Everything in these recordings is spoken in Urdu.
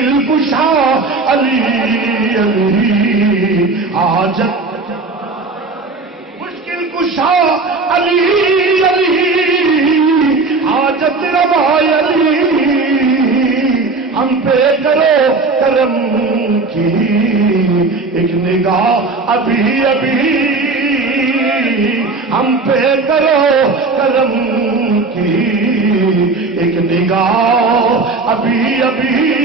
مشکل کشا علی علی حاجت مشکل کشا علی علی حاجت روا علی ہم پہ کرو کرم کی ایک نگاہ ابھی ابھی ہم پہ کرو کرم کی ایک نگاہ ابھی ابھی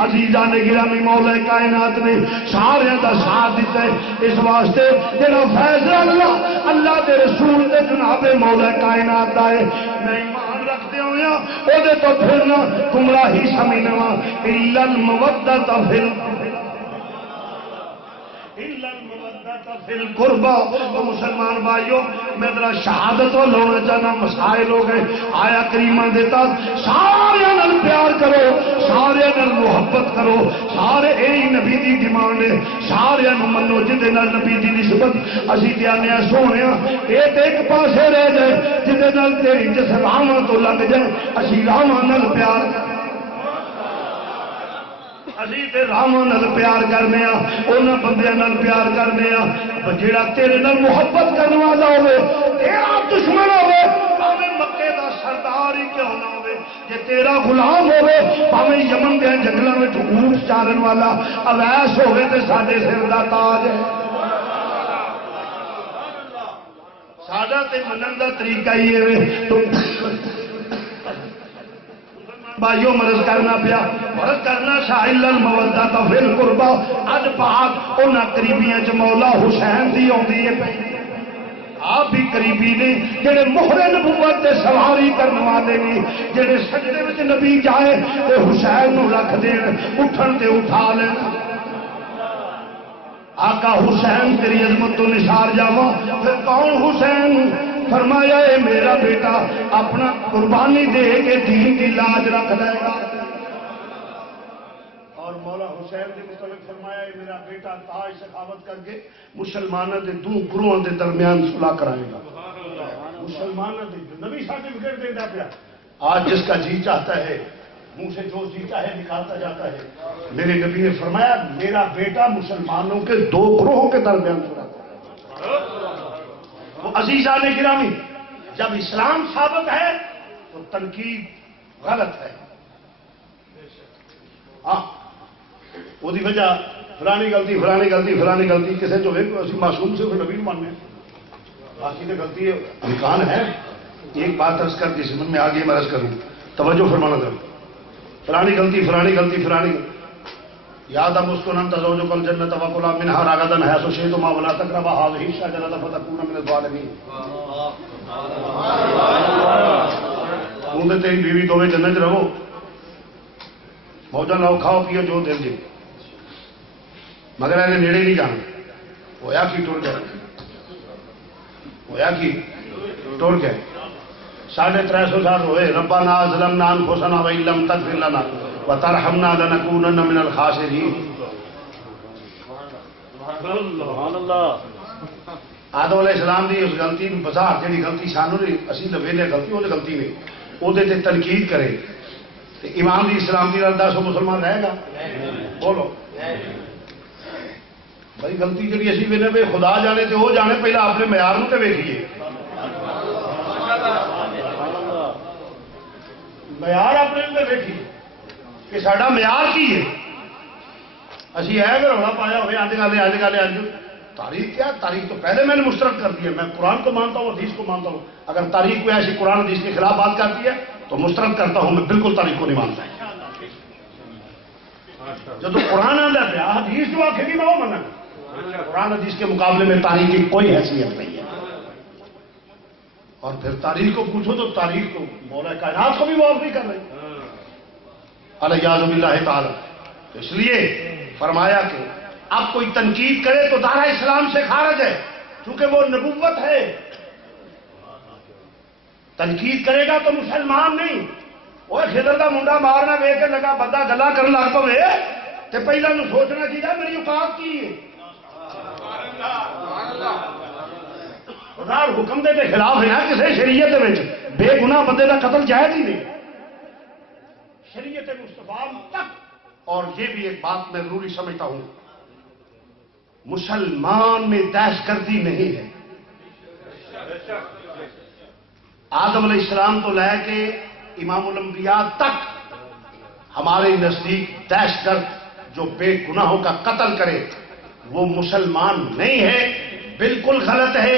عزیزان گرامی مولا کائنات نے سارے دا ساتھ دیتا ہے اس واسطے جنہا فیض اللہ اللہ دے رسول دے جناب مولا کائنات دائے میں ایمان رکھتے ہویا او دے تو پھرنا گمراہی سمینوا الا المودت فی القربہ تو مسلمان بھائیوں میں ذرا شہادت و لونا چاہنا مسائل ہو گئے آیا کریمہ دیتا سارے نل پیار کرو سارے نل محبت کرو سارے اے نبی دی ڈیمانڈ ہے سارے نو منو جدے نال نبی دی نسبت اسی دیانے سونے ایک پاسے رہ جائے جدے نال تیری جس راواں تو لگ جائے اسی راواں نل پیار کریں اسی تے راواں نال پیار کرنے آ انہاں بندیاں نال پیار کرنے آ جیڑا تیرے نال محبت کرنے والا ہوے تیرا دشمن ہوے بھاویں مکے دا سردار ہی کیوں نہ ہوے جے تیرا غلام ہوے بھاویں یمن دے جنگلاں وچ اونٹ چارن والا اویس ہوے تے ساڈے سر دا تاج ہے ساڈا تے منن دا طریقہ ہی ہے بھائیوں مرض کرنا پیا مرض کرنا شاہل المودت فی القربہ اج بات انہاں قریبیاں چ مولا حسین دی آندی ہے آپ بھی قریبی نے جڑے مہر نبوت تے سواری کرنے والے نے جڑے سجدے وچ نبی جائے تے حسین نو رکھ دین اٹھن تے اٹھا لین آقا حسین تیری عظمت تو نثار جاواں پھر کون حسین فرمایا اے میرا بیٹا اپنا قربانی دے کے دین کی لاج رکھ دے گا اور مولا حسین کے متعلق فرمایا اے میرا بیٹا تاج سخاوت کر کے مسلمانوں کے دو گروہوں کے درمیان صلح کرائے گا مسلمانوں کے نبی سرٹیفکیٹ دیتا پیا آج جس کا جی چاہتا ہے منہ سے جو جیتا ہے نکالتا جاتا ہے میرے نبی نے فرمایا میرا بیٹا مسلمانوں کے دو گروہوں کے درمیان صلح کرائے گا عزیزان گرامی جب اسلام ثابت ہے تو تنقید غلط ہے ہاں وہ وجہ فلانی غلطی فلانی غلطی فلانی غلطی کسی جو ہے اسی معصوم سے کوئی نبی ماننے باقی تو غلطی امکان ہے ایک بات عرض کر کے سمجھ میں آگے میں عرض کروں توجہ فرمانا ذرا فلانی غلطی فلانی غلطی فلانی یاد اب اس کو نم تزوجو کل جنت وکلا منہا راغدن حیث شئتما ولا تقربا هذه الشجرة فتكونا من الظالمین تو تیری بیوی دوویں جنت رہو موجہ لاؤ کھاؤ پیو جو دل جے مگر اینے نیڑے نہیں جانا ہویا کی ٹر گئے ہویا کی ٹر گئے 350 سال ہوئے ربنا ظلمنا انفسنا وان لم تغفر لنا وترحمنا لنكونن من الخاسرین سبحان اللہ آدم علیہ السلام دی اس غلطی بظاہر جڑی غلطی سانو نہیں اسی تے ویلے غلطی وہ غلطی نہیں او دے تے تنقید کرے تے امام دی اسلام دی رضا سو مسلمان رہے گا بولو بھائی غلطی جڑی اسی ویلے وے خدا جانے تے وہ جانے پہلا اپنے معیار نو تے ویکھیے معیار اپنے تے ویکھیے کہ ساڈا معیار کی ہے اسی ہے کہ رولا پایا ہوئے آج گل تاریخ کیا تاریخ تو پہلے میں نے مسترد کر دی ہے میں قرآن کو مانتا ہوں حدیث کو مانتا ہوں اگر تاریخ کوئی ایسی قرآن حدیث کے خلاف بات کرتی ہے تو مسترد کرتا ہوں میں بالکل تاریخ کو نہیں مانتا جب تو قرآن آتا ہے حدیث جو آخر میں وہ مانا قرآن حدیث کے مقابلے میں تاریخ کی کوئی حیثیت نہیں ہے اور پھر تاریخ کو پوچھو تو تاریخ کو مولا کائنات کو بھی معاف نہیں کر رہی الیاذ باللہ تعالی اس لیے فرمایا کہ اب کوئی تنقید کرے تو دارہ اسلام سے خارج ہے چونکہ وہ نبوت ہے تنقید کرے گا تو مسلمان نہیں وہ خضر کا منڈا مارنا ویک کے لگا بندہ گلا کرنے لگ پے تو پہلے نو سوچنا چاہیے میری اوقات کی ہے خدا حکم دے خلاف ہے نا کسی شریعت میں بے گناہ بندے کا قتل جائز ہی نہیں شریعت مصطفیٰ تک. اور یہ بھی ایک بات میں ضروری سمجھتا ہوں، مسلمان میں دہشت گردی نہیں ہے. آدم علیہ السلام تو لے کے امام الانبیاء تک ہمارے نزدیک دہشت گرد جو بے گناہوں کا قتل کرے وہ مسلمان نہیں ہے، بالکل غلط ہے.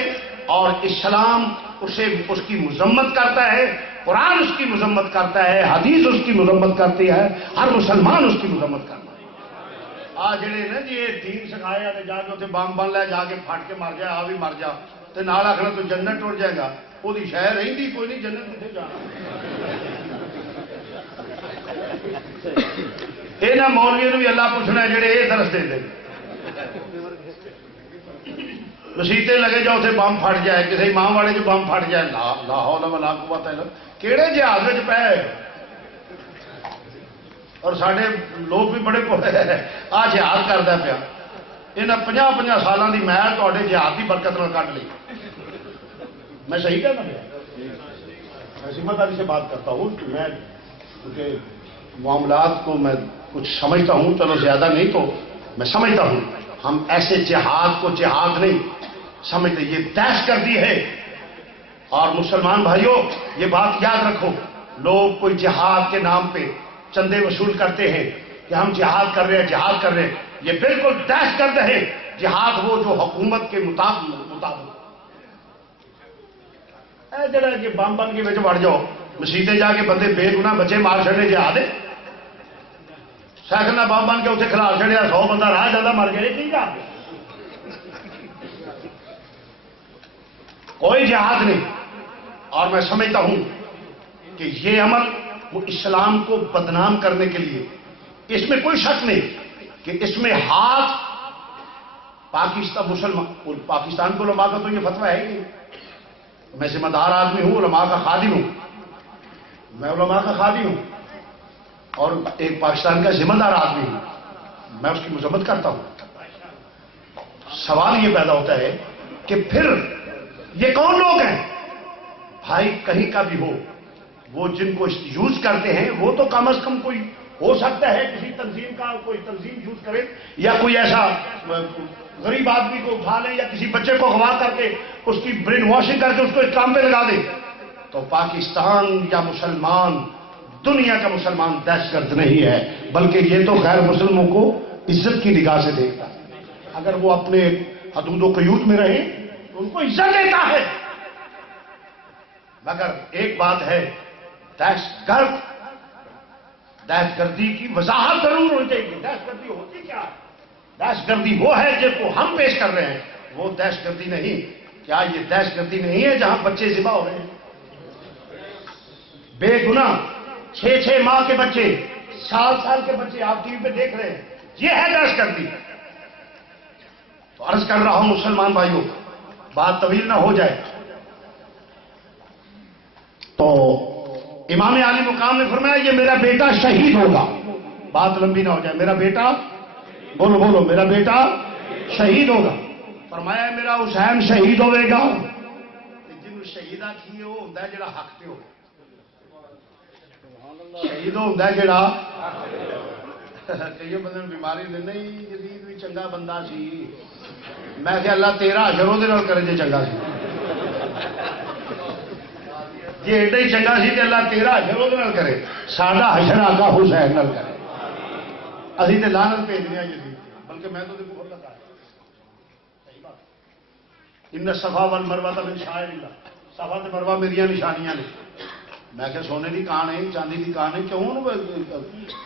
اور اسلام اس کی مذمت کرتا ہے، قرآن اس کی مذمت کرتا ہے، حدیث اس کی مذمت کرتی ہے، ہر مسلمان اس کی مذمت کرتا ہے. جڑے نا جی یہ دین سکھایا جا کے اتنے بم بن لیا، جا کے پھٹ کے مر جائے، بھی مر جا تو نال آخر تو جنت ٹر جائے گا. وہ شہر رہی کوئی نہیں، جنت کتنے جانا. یہاں مولویوں بھی اللہ پوچھنا جڑے یہ درس دے دیں. مسیطے لگے جاؤ اتنے بم پھٹ جائے، کسی امام والے جو بم پھٹ جائے، لا حول ولا قوت الا باللہ. کہڑے جہاز پے اور سارے لوگ بھی بڑے جہاد کرتا پیا. یہاں 50 سالوں کی محل تے جہاد کی برکت نہ کٹ لی. میں صحیح کہنا پیا؟ میں ذمہ داری سے بات کرتا ہوں کہ میں کیونکہ معاملات کو میں کچھ سمجھتا ہوں، چلو زیادہ نہیں تو میں سمجھتا ہوں. ہم ایسے جہاد کو جہاد نہیں سمجھتے، یہ دہشت گردی ہے. اور مسلمان بھائیوں یہ بات یاد رکھو، لوگ کوئی جہاد کے نام پہ چندے وصول کرتے ہیں کہ ہم جہاد کر رہے ہیں، جہاد کر رہے ہیں. یہ بالکل دہشت گرد ہے. جہاد وہ جو حکومت کے مطابق جڑا کہ بم بن کے وڑ جاؤ، مسیطے جا کے بندے بے گناہ بچے مار چڑے، جہاد ہے. سائیکل نہ بم بن کے اتنے کھلار چڑیا، 100 بندہ راہ جاتا مر گیا. ٹھیک ہے، کوئی جہاد نہیں. اور میں سمجھتا ہوں کہ یہ عمل وہ اسلام کو بدنام کرنے کے لیے، اس میں کوئی شک نہیں کہ اس میں ہاتھ پاکستان کے علماء کا تو یہ فتویٰ ہے کہ میں ذمہ دار آدمی ہوں، علماء کا خادم ہوں، میں علماء کا خادم ہوں اور ایک پاکستان کا ذمہ دار آدمی ہوں، میں اس کی مذمت کرتا ہوں. سوال یہ پیدا ہوتا ہے کہ پھر یہ کون لوگ ہیں بھائی؟ کہیں کا بھی ہو، وہ جن کو یوز کرتے ہیں وہ تو کم از کم کوئی ہو سکتا ہے کسی تنظیم کا، کوئی تنظیم یوز کرے یا کوئی ایسا غریب آدمی کو اٹھا لے یا کسی بچے کو اغوا کر کے اس کی برین واشنگ کر کے اس کو ایک کام پہ لگا دے. تو پاکستان یا مسلمان، دنیا کا مسلمان دہشت گرد نہیں ہے، بلکہ یہ تو غیر مسلموں کو عزت کی نگاہ سے دیکھتا ہے. اگر وہ اپنے حدود و قیود میں رہے تو ان کو عزت دیتا ہے. مگر ایک بات ہے، دہشت گردی کی وضاحت ضرور ہونی چاہیے. دہشت گردی ہوتی کیا ہے؟ دہشت گردی وہ ہے جس کو ہم پیش کر رہے ہیں، وہ دہشت گردی نہیں. کیا یہ دہشت گردی نہیں ہے جہاں بچے ذبح ہو رہے ہیں، بے گناہ 6 ماہ کے بچے، سال کے بچے آپ ٹی وی پہ دیکھ رہے ہیں؟ یہ ہے دہشت گردی. تو عرض کر رہا ہوں مسلمان بھائیوں، بات طویل نہ ہو جائے. تو امام عالی مقام نے فرمایا یہ میرا بیٹا شہید ہوگا. بات لمبی نہ ہو جائے. میرا بیٹا، بولو میرا بیٹا شہید ہوگا. فرمایا میرا حسین شہید ہوئے گا. جن شہیدہ کیے وہ ہوتا ہے جڑا حق پہ ہو. شہید ہوتا ہے جڑا کئی بندے بیماری نہیں جدید بھی چنگا بندہ سی. میں کہ اللہ تیرا حشر وہ کرے جی چنگا سی. جی ایڈا ہی چنگا سی کہ اللہ تیرا حشر وہ کرے، ساڈا حشر آقا حسین نال کرے. اسی تے لعنت بھیجنے ہیں جدید، بلکہ میں تو دیکھو اللہ تعالی صحیح بات. ان الصفا والمروہ من شعائر اللہ. صفا تے مروہ میری نشانیاں نے. میں کہ سونے کی کان ہے، چاندی کی کان ہے، کیوں؟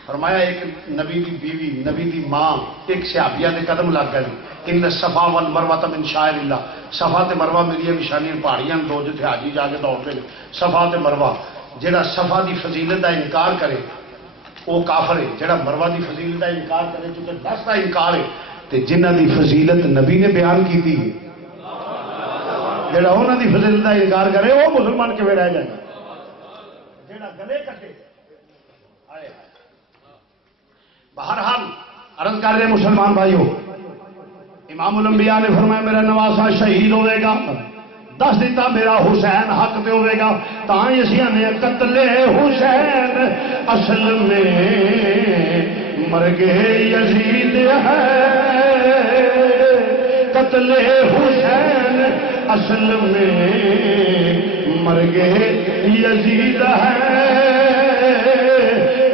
فرمایا ایک نبی کی بیوی، نبی کی ماں، ایک صحابیہ کے قدم لگ گئے. ان الصفا والمروہ من شعائر اللہ. صفا تے مروہ میری نشانیاں، پہاڑیاں دو جتھے حاجی جا کے دوڑتے ہیں. صفا تے مروہ، جہاں صفا دی فضیلت کا انکار کرے وہ کافر ہے. جہاں مروہ دی فضیلت کا انکار کرے چونکہ 10 کا انکار ہے. تے جنہ دی فضیلت نبی نے بیان کی تھی، جہاں انہوں دی فضیلت کا انکار کرے وہ مسلمان کیوں رہ جائے گا؟ گلے کٹے. بہرحال عرض کر رہے مسلمان بھائیوں، امام الانبیاء نے فرمایا میرا نواسا شہید ہوئے گا. دس دیتا میرا حسین حق پہ ہوئے گا تاں اسی نے قتل حسین اصل میں مرگ یزید ہے قتل حسین اصل میں مرگ یزید ہے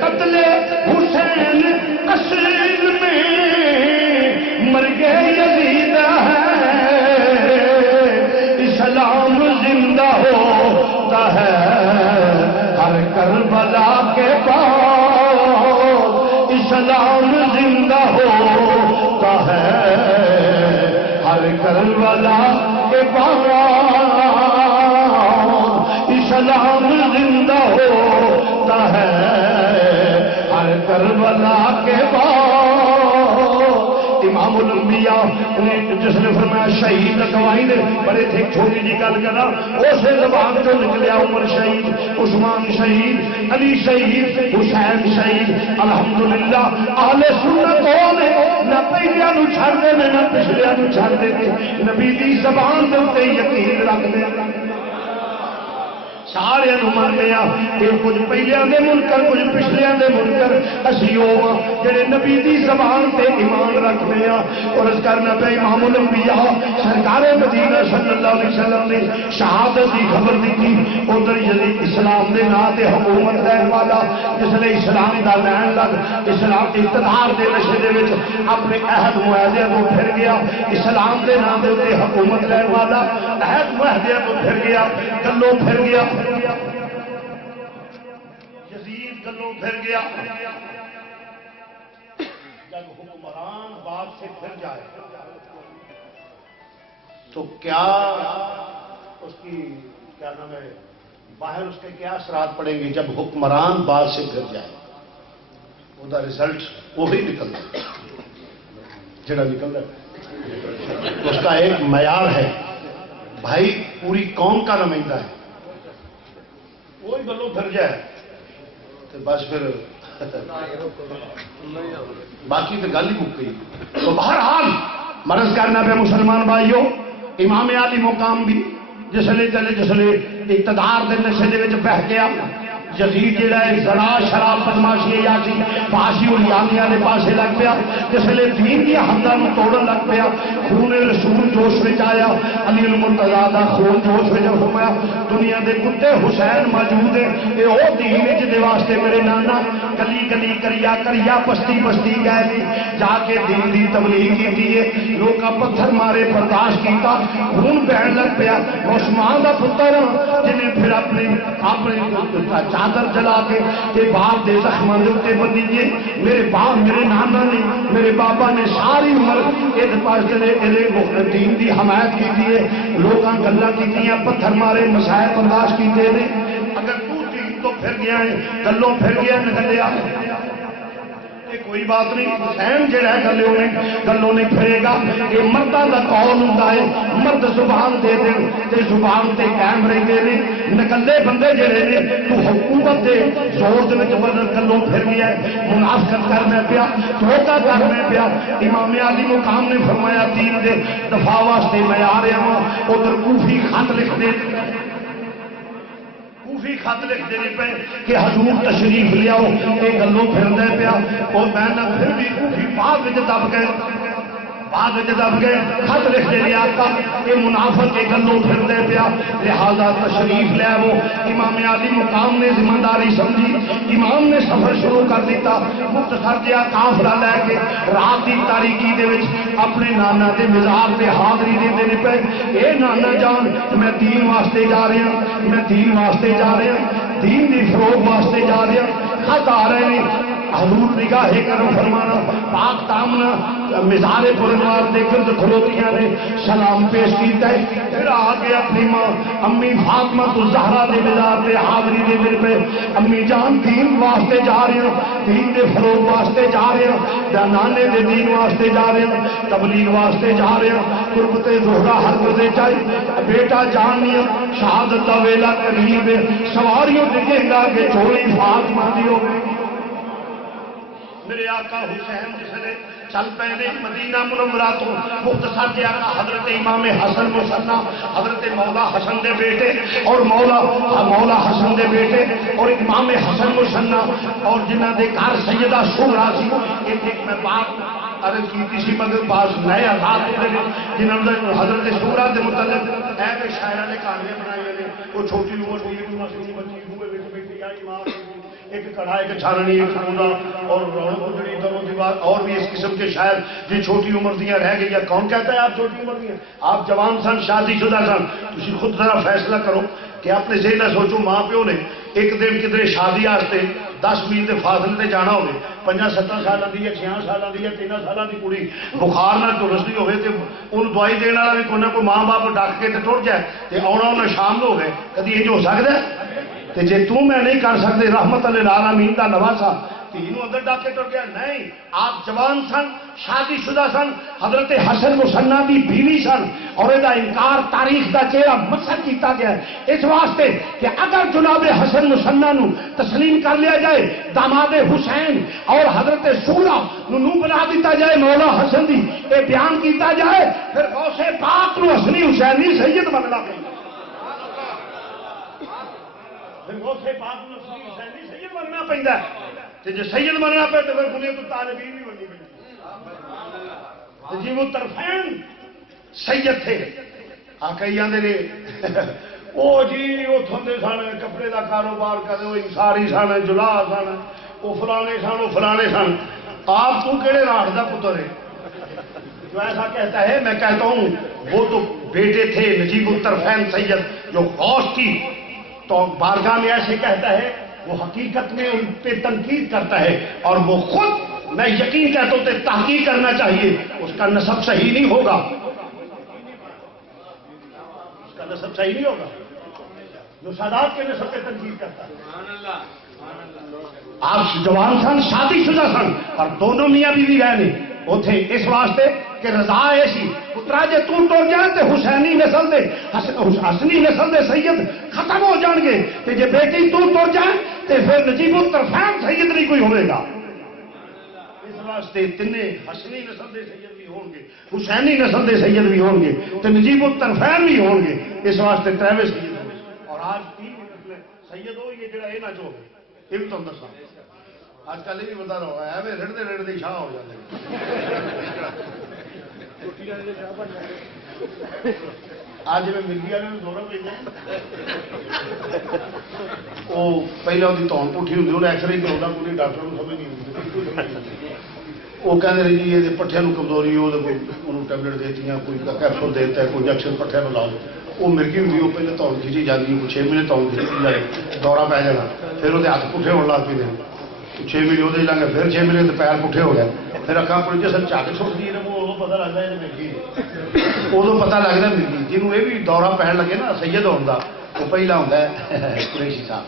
قتل حسین اصل میں مرگ یزید ہے اسلام زندہ ہوتا ہے ہر کربلا کے بعد اسلام زندہ ہوتا ہے ہر کربلا کے بعد اسلام زندہ ہوتا ہے ہر کربلا کے بعد امام الانبیاء نے جس نے فرمایا شہید گواہی دے بڑے تھے چھوٹی جی گل کرا اسے زبان تو نکلیا عمر شہید عثمان شہید علی شہید حسین شہید الحمدللہ اہل سنت نے نہ پہلے نو چھڑ دے نہ پچھلے نو چھڑ دے نبی دی زبان دے تے یقین رکھ دے سارے مانتے ہیں کہ کچھ پہلے دے منکر کچھ پچھلے دے منکر اسی وہ جڑے نبی دی زبان تے ایمان رکھتے ہیں اور اس کرنا پہ امام الانبیاء سرکار مدینہ صلی اللہ علیہ وسلم نے شہادت کی خبر دی تھی ادھر یزید اسلام دے نا تے حکومت رہن والا جس نے اسلام دا لین لگ اسلام اقتدار دے نشے دے وچ اپنے عہد معاہدے کو پھر گیا اسلام دے نا دے تے حکومت رہن والا عہد معاہدے کو پھر گیا گلوں پھر گیا یزید گلوں پھر گیا جب حکمران بات سے پھر جائے تو کیا اس کی کیا نام ہے باہر اس کے کیا اثرات پڑیں گے جب حکمران بات سے پھر جائے وہ رزلٹ وہی نکلتا ہے جڑا نکلتا ہے اس کا ایک معیار ہے بھائی پوری قوم کا نمائندہ ہے وہی گلوں پھر جائے تو بس پھر باقی تو گل ہی مک گئی تو بہرحال مرض کرنا پہ مسلمان بھائیوں امام عالی مقام بھی جسلے چلے جسلے اقتدار دے نشے دے وچ بہ گیا یزید جڑا ہے زنا شراب بدماشی یاسی فحاشی الیامی والے پاسے لگ پیا جسلے دین دی حداں نوں توڑن لگ پیا خون رسول جوش وچ آیا علی المرتضی دا خون جوش وچ فرمایا دنیا دے کتے حسین موجود ہے اے او دین وچ دے واسطے میرے نانا گلی گلی کریا کریا بستی بستی گئے نے جا کے دین دی تبلیغ کیتی ہے لوکاں پتھر مارے برداشت کیتا خون بہن لگ پیا عثمان دا پتر جنے پھر اپنے چادر جلا کے باپ دے زخموں کے اتنے بنیے میرے باپ میرے نانا نے میرے بابا نے ساری عمر یہ پاس دین کی حمایت کی لوگوں گلا کی پتھر مارے مسائل برداشت کیتے ہیں اگر تو دین تو پھر گیا ہے گلوں پھر گیا نکلیا کوئی بات نہیں حسین جڑا ہے گلوں نہیں پھرے گا یہ مردوں کا قول ہوتا ہے مرد زبان دے دیں تے زبان تے قائم رہتے ہیں نکلے بندے جڑے نے تو حکومت دے زور دے بدل گلوں پھر گیا ہے منافقت کرنا پیا دھوکہ کرنا پیا امام علی مقام نے فرمایا دین دے دفاع واسطے میں آ رہا ہوں ادھر کوفی خط لکھ دے خط لکھ دینے پہ کہ حضور تشریف لیاؤ یہ گلوں پھر دے پیا اور میں نہ پھر بھی بعد میں دب گئے خط لکھ دے لیا آقا یہ منافق کے گلوں پھر دے پیا لہذا تشریف لے وہ امام عالی مقام نے ذمہ داری سمجھی امام نے سفر شروع کر دیتا مختصر جہا قافلہ لے کے رات کی تاریکی دے وچ اپنے نانا دے مزار تے حاضری دے دینے پہ اے نانا جان میں دین واسطے جا رہا ہوں میں دین واسطے جا رہا ہوں دین دی فروغ واسطے جا رہا ہوں خط آ رہے ہیں حضور نگاہ کرم فرمانا پاک تامنا مزار پرنوار دے گرد کھلوتیاں نے سلام پیش کیتا ہے پھر آگے اپنی ماں امی فاطمہ الزہرا دے مزار دے حاضری دے دل پہ امی جان دین واسطے جا رہے ہیں دین دے فروغ واسطے جا رہے ہیں نانے دے دین واسطے جا رہے ہیں تبلیغ واسطے جا رہے ہیں قربت زہرا ہر دے چاہیے بیٹا جانیا شہادت دا ویلا قریب سواریوں دکھے گا کہ چوری فاطمہ دی ہو گئی میرے آقا حسین جس نے چل پے نے مدینہ منورہ تو مختصر جہا حضرت امام حسن مثنی حضرت مولا حسن دے بیٹے اور مولا حسن دے بیٹے اور امام حسن مثنی اور جنہ دے گھر سیدہ شورا سی ایک میں بات عرض کی سی مگر بعض نئے آزاد ہوتے ہیں جنہوں نے حضرت شورا کے متعلق ایسے شاعروں نے کہانیاں بنائی ہیں وہ چھوٹی عمر کی مسلم بچی ہوئے بیٹھے آئی ماں ایک کڑھا ایک چھاننی ایک کھونا اور رونق گجڑی دونوں دیوار اور بھی اس قسم کے شاعر جی چھوٹی عمر دیاں رہ گئی. کون کہتا ہے آپ چھوٹی عمر دیاں؟ آپ جوان سن شادی شدہ سن. تھی خود ذرا فیصلہ کرو کہ اپنے ذہن نہ سوچو ماں پیو نے ایک دن کدھر شادی واسطے 10 میل کے فاصلے سے جانا ہوگی 5-7 سالوں کی یا 6 سالوں کی یا 3 سالوں کی کڑی بخار نہ ٹرستی ہوئے تو انہوں دوائی دینے والا بھی کوئی نہ کوئی ماں باپ ڈک کے ٹر جائے تو آنا انہیں شام ہو گئے کدی انج ہو سکتا ہے؟ جی میں نہیں کر سکتے رحمت للعالمین کا نواسا تینوں اندر ڈاکے ٹر گیا. نہیں آپ جوان سن شادی شدہ سن حضرت حسن مثنی کی بیوی سن اور یہ انکار تاریخ کا چہرہ مقصد کیتا گیا ہے اس واسطے کہ اگر جناب حسن مثنی نو تسلیم کر لیا جائے داماد حسین اور حضرت شورا نو بنا دیتا جائے مولا حسن دی یہ بیان کیتا جائے پھر غوث پاک نو حسنی حسینی سید بننا پڑے سید بننا پہنتا ہے جی سید بننا پہ تو پھر تو طالبین بھی بننی پہ جی وہ طرفین سید تھے کئی آدھے نے وہ جی وہ تھوندے سن کپڑے کا کاروبار کرے وہ انصاری سن جلا سن وہ فلانے سن وہ فلانے سن. آپ تو کہڑے راٹ کا پتر ہے جو ایسا کہتا ہے؟ میں کہتا ہوں وہ تو بیٹے تھے نجیب الطرفین سید جو غوث کی تو بارگاہ میں ایسے کہتا ہے وہ حقیقت میں ان پہ تنقید کرتا ہے اور وہ خود میں یقین کہتا ہوں کہ تحقیق کرنا چاہیے اس کا نسب صحیح نہیں ہوگا اس کا نسب صحیح نہیں ہوگا جو سادات کے نسب پہ تنقید کرتا ہے. آپ جوان سن شادی شدہ سن اور دونوں میاں بیوی گئے نہیں وہ تھے اس واسطے کہ رضا ایسی پترا جے تو ٹر جائے تو حسینی نسل دے حسنی نسل دے سید ختم ہو جان گے کہ جے بیٹی تو ٹر جائے تو پھر نجیب الطرفین سید نہیں کوئی ہوئے گا. اس واسطے تین حسنی نسل دے سید بھی ہوں گے حسینی نسل دے سید بھی ہوں گے تو نجیب الطرفین بھی ہوں گے. اس واسطے تریوے سید ہوں گے اور آج تین نسل سید ہو یہ جڑا یہ نہ جو یہ بھی تم دسا آج کل یہ بھی بتا رہا ہے رڑتے رڑتے شاہ ہو جاتے آج میں مرغی والے دورہ پہ وہ پہلے وہ تون پٹھی ہوتی انہیں ایکسرے کراؤں پوری ڈاکٹر کو سمجھ نہیں ہوتی وہ کہتے رہے جی یہ پٹھے کمزوری وہ ٹیبلٹ دیتی کوئی کیپسول دیتا ہے کوئی انجیکشن پٹھے میں لاؤ وہ مرغی ہوتی وہ پہلے تون کھچی جاتی ہے 6 مہینے تون کھچی جائے دورہ پی جانا پھر وہ ہاتھ پٹھے ہونے لگ پہ 6 مہینے وہ لیں گے پھر 6 مہینے تو پیر پٹھے ہو گئے پھر اکھاں پڑ جسم چک چھوڑتی ہے وہ پتا لگتا ہے مرغی ادو پتا لگتا مرغی جنہوں یہ بھی دورہ پہن لگے نا سید ہونے کا وہ پہلا ہوتا ہے قریشی صاحب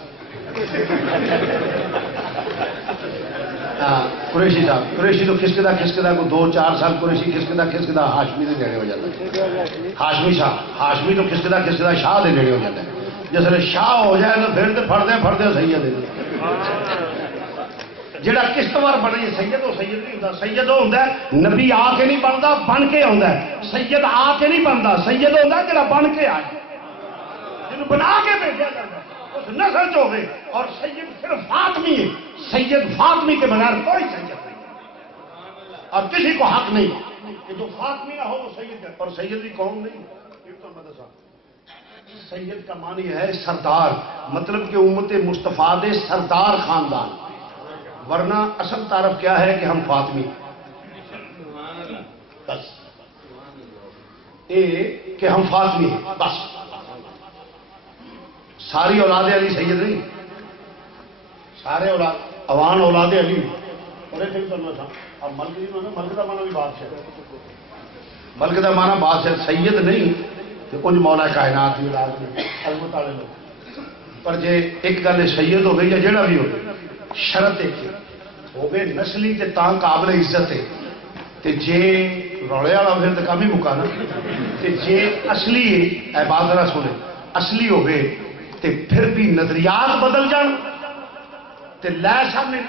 ہاں قریشی صاحب قریشی تو کھسکتا کوئی 2-4 سال قریشی کھسکتا ہاشمی کے نیڑے ہو جاتا ہے. ہاشمی صاحب ہاشمی تو کھسکتا شاہ کے نیڑے ہو جاتا ہے. جس شاہ ہو جائے تو پھر تو پڑتے سید جڑا قسطوار بنے سید وہ سید نہیں ہوتا. سید وہ ہوتا ہے نبی آ کے نہیں بنتا بن کے آتا ہے. سید آ کے نہیں بنتا سید ہوتا ہے جڑا بن کے آئے جنہوں بنا کے بھیجا جاتا ہے اس نسل چ ہوئے. اور سید صرف فاطمی ہے. سید فاطمی کے بغیر کوئی سید نہیں اور کسی کو حق نہیں کہ جو فاطمی نہ ہو وہ سید ہے. اور سید بھی قوم نہیں. سید کا معنی ہے سردار مطلب کہ امت مصطفیٰ دے سردار خاندان. ورنہ اصل تعارف کیا ہے کہ ہم فاطمی بس کہ ہم فاطمی ہیں بس. ساری اولاد علی سید نہیں سارے اوان اولاد علی. اور اب ملک کا مانا بھی بادشاہ ملک کا مانا بادشاہ سید نہیں کہ کچھ مولا کائنات بھی اولاد میں البتہ لوگ. پر جے ایک گل سید ہو گئی یا جڑا بھی ہو شرط ہو گئے نسلی تے تاں قابل عزت ہے. تے جے روڑے والا پھر تو کم ہی مکا نا. تے جے اصلی اے بات ذرا سنے اصلی ہو گئے تے پھر بھی نظریات بدل جان تے لے سامنے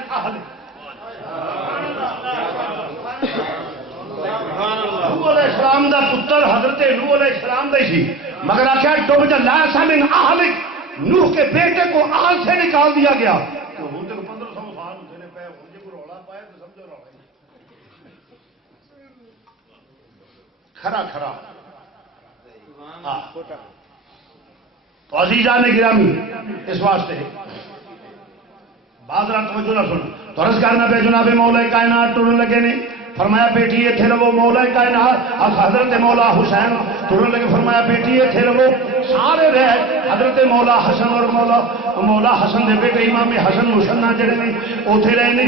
السلام دا پتر حضرت نوح علیہ السلام دا سی، مگر آخیا ڈوب جا لا من اہلک، نوح کے بیٹے کو آل سے نکال دیا گیا. تو ہوں تک 1500 سال ہوتے نے پے، ہوں جی کوئی رولا پائے تو سمجھو رولا کھڑا کھڑا. ہاں تو عزیزان گرامی اس واسطے بعض رات توجہ نہ سن تو عرض کرنا پہ جناب مولا کائنات ٹرن لگے نے، فرمایا بیٹی یہ تھے رہو مولا کائنات. حضرت مولا حسین ٹرن لگے، فرمایا بیٹی یہ تھے رہو. سارے رہے حضرت مولا حسن اور مولا حسن دے بیٹے امام حسن مشنہ جڑے نے اوتھے رہے نے.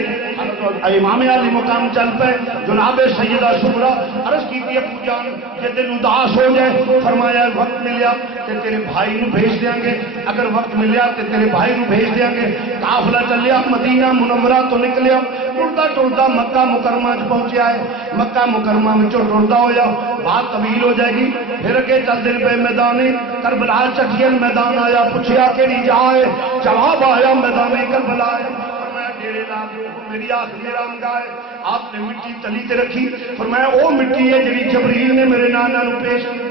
امام علی مقام چل پے. جناب سیدہ سغرا عرض کیتی ہے پوجان کہ دل اداس ہو جائے، فرمایا وقت ملیا تے تیرے بھائی نو بھیج دیاں گے، اگر وقت ملیا تے تیرے بھائی نو بھیج دیاں گے. قافلہ چلیا مدینہ منورہ تو نکلیا، ٹرتا ٹرتا مکہ مکرمہ چ پہنچیا ہے. مکہ مکرمہ میں ٹرتا ہویا بات طویل ہو جائے گی. پھر اگے چل دل پہ میدان کربلا چٹھیل میدان آیا، پوچھیا کیڑی جا ہے، جواب آیا میدان کربلا ہے. فرمایا ڈیرے لا دو میری آخری آرام گاہ ہے. آپ نے مٹی تلی تے رکھی، فرمایا او مٹی ہے جڑی جبریل نے میرے نانا نو پیش کی.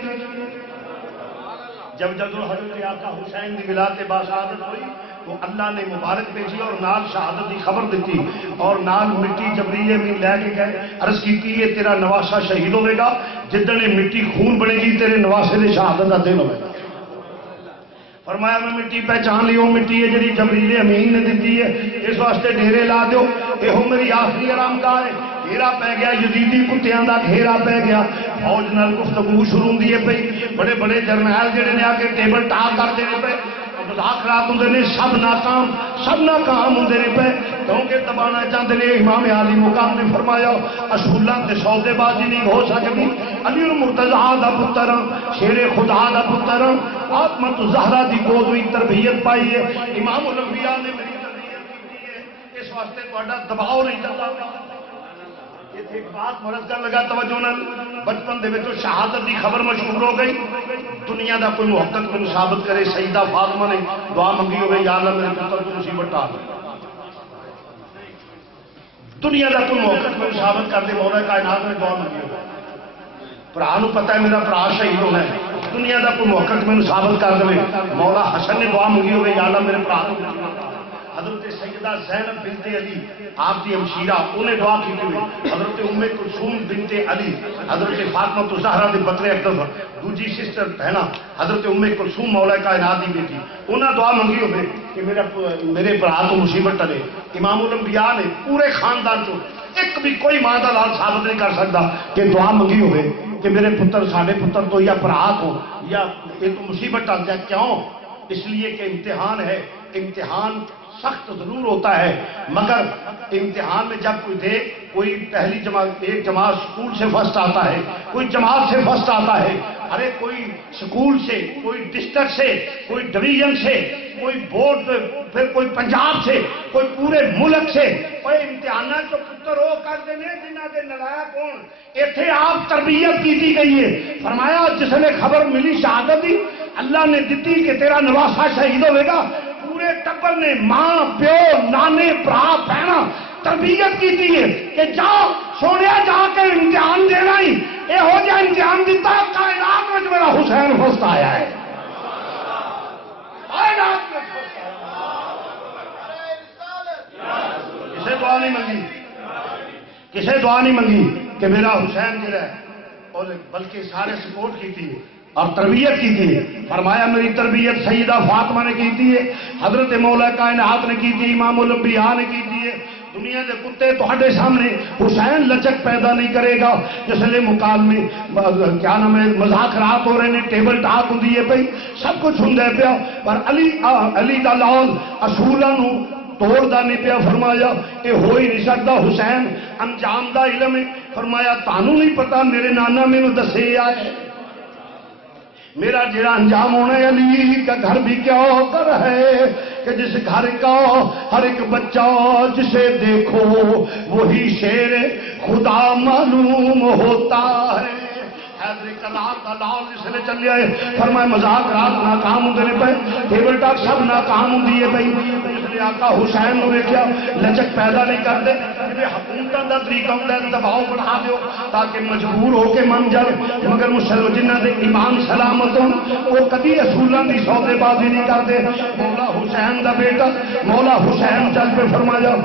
جب حضرت آقا حسین کی ولادت باشہادت ہوئی تو اللہ نے مبارک بھیجی اور نال شہادت کی خبر دیتی اور نال مٹی جبریل میں لے کے گئے. عرض کی یہ تیرا نواسا شہید ہوئے گا، جدن یہ مٹی خون بنے گی تیرے نواسے نے شہادت کا دن ہوئے گا. فرمایا میں مٹی پہچان لی، وہ مٹی ہے جی جبریل امین نے دیتی ہے، اس واسطے ڈیرے لا دو. یہ میری آخری آرام گاہ ہے. گھیرا پہ گیا، یزیدی کتیاں دا گھیرا پہ گیا. فوج نال گفتگو شروع ہوندی ہے پئی. بڑے بڑے جرنیل جڑے نے آ کے ٹیبل ٹاک کرتے ہیں پے، مذاکرات ہوندے نے، سب ناکام ہوندے نے پے، کیونکہ دبانا چاہتے ہیں. امام علی مقام نے فرمایا اصولاں تے سودے بازی نہیں ہو سکتی. علی المرتضیٰ دا پتر، شیر خدا دا پتر، فاطمہ زہرا دی گود وچ تربیت پائی ہے. امام الانبیاء نے میری تربیت کی ہے، اس واسطے تہاڈا دباؤ نہیں چلتا. ایک بات مرض کر لگا توجہ نال، بچپن دے وچ شہادت دی خبر مشہور ہو گئی. دنیا دا کوئی محقق مینوں ثابت کرے سیدہ فاطمہ نے دعا منگی ہوگی یا اللہ میرے پتر کو مصیبت ٹال. دنیا دا کوئی محقق مینوں ثابت کر دے مولا کائنات نے دعا منگی ہوگی. بھرا نوں پتہ ہے میرا بھرا شہید ہونا ہے. دنیا دا کوئی محقق مینوں ثابت کر دے مولا حسن نے دعا منگی ہوگی یا اللہ میرے بھرا کو. حضرت سیدہ زینب بنت علی آپ کی ہمشیرہ انہیں دعا کی ہوئی. حضرت ام کلثوم بنت علی حضرت فاطمہ زہرا دے بطن اقدس دوجی سسٹر بہنا حضرت ام کلثوم مولا کائنات دی بیٹی، انہاں دعا منگی ہوئے کہ میرے بھرا کو مصیبت ٹلے. امام الانبیاء نے پورے خاندان چو ایک بھی کوئی ماں دا لال ثابت نہیں کر سکتا کہ دعا منگی ہوئے کہ میرے پتر ساڈے پتر تو یا بھرا کو یا یہ تو مصیبت ٹل جائے. کیوں؟ اس لیے کہ امتحان ہے. امتحان سخت ضرور ہوتا ہے، مگر امتحان میں جب کوئی پہلی جماعت ایک جماعت سکول سے فرسٹ آتا ہے، کوئی جماعت سے فرسٹ آتا ہے، ارے کوئی سکول سے، کوئی ڈسٹرکٹ سے، کوئی ڈویژن سے، کوئی بورڈ، پھر کوئی پنجاب سے، کوئی پورے ملک سے، کوئی امتحانات تو پتر وہ کرتے ہیں جنہ کے نلائق کون. اتنے آپ تربیت کی گئی ہے. فرمایا جس نے خبر ملی شہادت دی اللہ نے دیتی کہ تیرا نواسا شہید ہوئے گا، پورے ٹبر نے ماں پیو نانے برا بہنا تربیت کی ہے کہ جا سونے جا کے امتحان دینا ہی یہو جہاں امتحان دیتا کائنات میں میرا حسین فرسٹ آیا ہے. کسے دعا نہیں منگی، کسے دعا نہیں منگی کہ میرا حسین جو ہے، اور بلکہ سارے سپورٹ کی تھی اور تربیت کی تھی. فرمایا میری تربیت سیدہ فاطمہ نے کی تھی، حضرت مولا کائنات نے کی تھی، امام الانبیاء نے کی تھی. دنیا کے کتے تھوڑے سامنے حسین لچک پیدا نہیں کرے گا. جس لئے مکالمے کیا نام ہے مذاکرات ہو رہے ہیں، ٹیبل ٹاک ہوندی ہے پئی، سب کچھ ہوندا پیا، پر علی دا لال اصولاں نو توڑدا نہیں پیا. فرمایا یہ ہو ہی نہیں سکتا. حسین انجام دا علم ہے. فرمایا تانوں نہیں پتا میرے نانا مینوں دسے آئے میرا جڑا انجام ہونا ہے. علی کا گھر بھی کیا کر ہے کہ جس گھر کا ہر ایک بچہ جسے دیکھو وہی شیر خدا معلوم ہوتا ہے. حیدری کلار کا لال جس نے چلے آئے فرمایا مذاق رات ناکام ہوندے نے پے ٹیبل ٹاک سب ناکام ہوندی ہے بھائی اس نے آقا حسین نو ویکھیا لچک پیدا نہیں کرتے حکومتاں دا طریقہ ہوندا ہے دباؤ بڑھا دیو تاکہ مجبور ہو کے من جائے مگر مسلمان جنہاں دے ایمان سلامت ہون وہ کبھی اصولاں دی سودے بازی نہیں کرتے مولا حسین دا بیٹا مولا حسین چل پہ فرمایا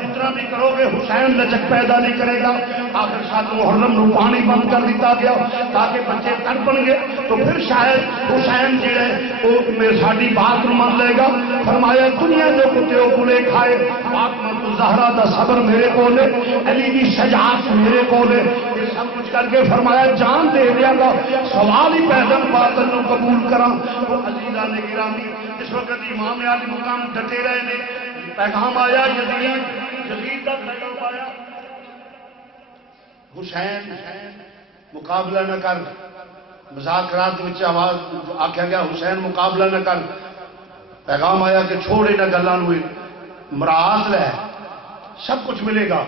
جتنا بھی کرو گے حسین لچک پیدا نہیں کرے گا آخر ساتھ محرم نو پانی بند کر دیتا گیا تاکہ بچے تڑپن گے تو پھر شاید حسین جڑے وہ ساری بات نو مان لے گا فرمایا دنیا جو کتے کلے کھائے فاطمہ الزہرا دا صبر میرے کول ہے علی دی شجاعت میرے کول ہے یہ سب کچھ کر کے فرمایا جان دے دیا گا سوال ہی پیدا باطل نو قبول کراں تو عزیزان گرامی اس وقت امام علی مقام ڈٹے رہے نے پیغام آیا یزید کا پیغام آیا حسین مقابلہ نہ کر مذاکرات وچ آواز آکھیا گیا حسین مقابلہ نہ کر پیغام آیا کہ چھوڑ انہاں گلاں نو مراعات لے سب کچھ ملے گا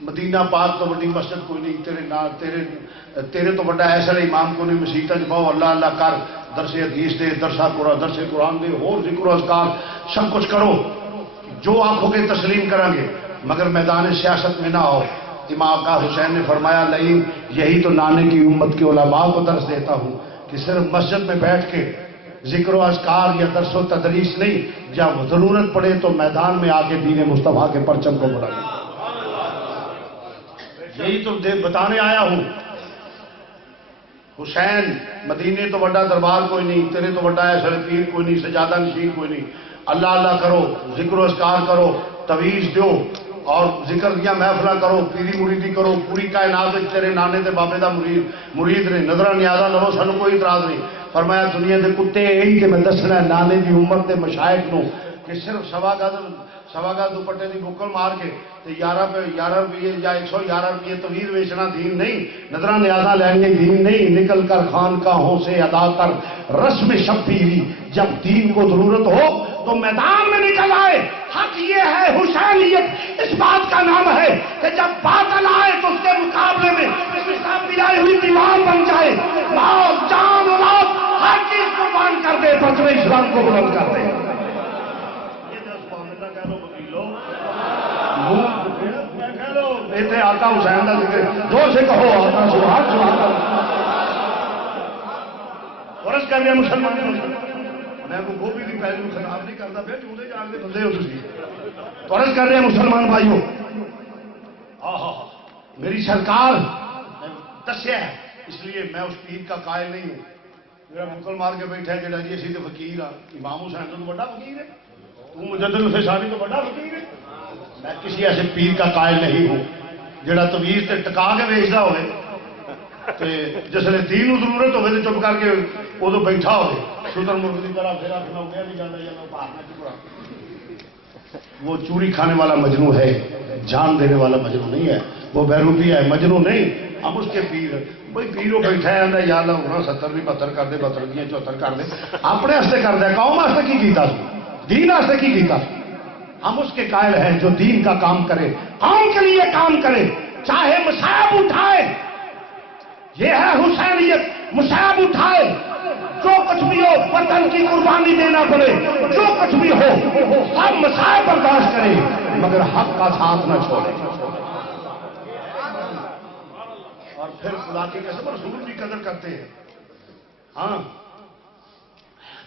مدینہ پاک تو بڑی مسجد کوئی نہیں تیرے تو بڑا ایسا امام کو نہیں مسیطہ جباؤ اللہ اللہ کر درس حدیث دے درس قرآن دے اور ذکر و اذکار سب کچھ کرو جو آنکھوں کے تسلیم کریں گے مگر میدان سیاست میں نہ آؤ امام کا حسین نے فرمایا نہیں یہی تو نانے کی امت کے علماء کو درس دیتا ہوں کہ صرف مسجد میں بیٹھ کے ذکر و اذکار یا درس و تدریس نہیں جب ضرورت پڑے تو میدان میں آ کے دین مصطفیٰ کے پرچم کو بلائیں یہی تو بتانے آیا ہوں حسین مدینے تو بڑا دربار کوئی نہیں تیرے تو بڑا ایسا پیر کوئی نہیں سجادہ نشین کوئی نہیں اللہ اللہ کرو ذکر و اذکار کرو تویز دو اور ذکر دیا محفلہ کرو پیری مریدی کرو پوری کائنات تیرے نانے تے بابے دا مرید نے نظرہ نیازہ لو سانو کوئی اعتراض نہیں فرمایا دنیا دے کتے یہی کہ میں دسنا نانے دی عمر تے مشائخ نو کہ صرف سوا گز دوپٹے دی بکل مار کے 11 روپیے یا 111 روپیے تویر ویچنا دین نہیں نظرہ نیازہ لینے دین نہیں نکل کر خانقاہوں سے ادا کر رسم شبیری جب دین کو ضرورت ہو تو میدان میں نکل آئے حق یہ ہے حسینیت اس بات کا نام ہے کہ جب باطل آئے تو اس کے مقابلے میں اسلام کی آئی ہوئی دیوار بن جائے موت جان اولاد ہر چیز قربان کر دے پتر اسلام کو بلند کر دے آقا حسین کا ذکر زور سے کہو آقا سبحان سبحان فرض کر لیا مسلمان میں کو گوبھی کی پہلو خراب نہیں کرتا پھر چوندے جان کے بندے ہو تھی فرض کر لیا مسلمان بھائیوں میری سرکار دسیا ہے اس لیے میں اس پیر کا قائل نہیں ہوں میرا مکل مار کے بیٹھا ہے جڑا جی اسی تو فقیر ہاں امام حسین تو بڑا فقیر ہے تو مجدد فسانی تو بڑا فقیر ہے میں کسی ایسے پیر کا قائل نہیں ہوں جڑا تویز تے ٹکا کے بیچتا ہوئے جس نے دین ضرورت ہوئے تو چپ کر کے ادو بیٹھا ہوئے شتر مرغ کی طرح پھر اپنا اگیا نہیں جانا یا باہر چکا وہ چوری کھانے والا مجنو ہے جان دینے والا مجنو نہیں ہے وہ بیروپی ہے مجنو نہیں اب اس کے پیر بھائی پیرو بیٹھا ہے یا اللہ ہونا 70 بھی 72 کر دے 72 دیا 74 کر دے اپنے واسطے کر دے قوم واسطے کی کیتا دین واسطے کی کیتا ہم اس کے قائل ہیں جو دین کا کام کرے قوم کے لیے کام کرے چاہے مصائب اٹھائے یہ ہے حسینیت مصائب اٹھائے جو کچھ بھی ہو وطن کی قربانی دینا پڑے جو کچھ بھی ہو سب مصائب برداشت کرے مگر حق کا ساتھ نہ چھوڑے اور پھر خدا کی قسم رسول کی قدر کرتے ہیں ہاں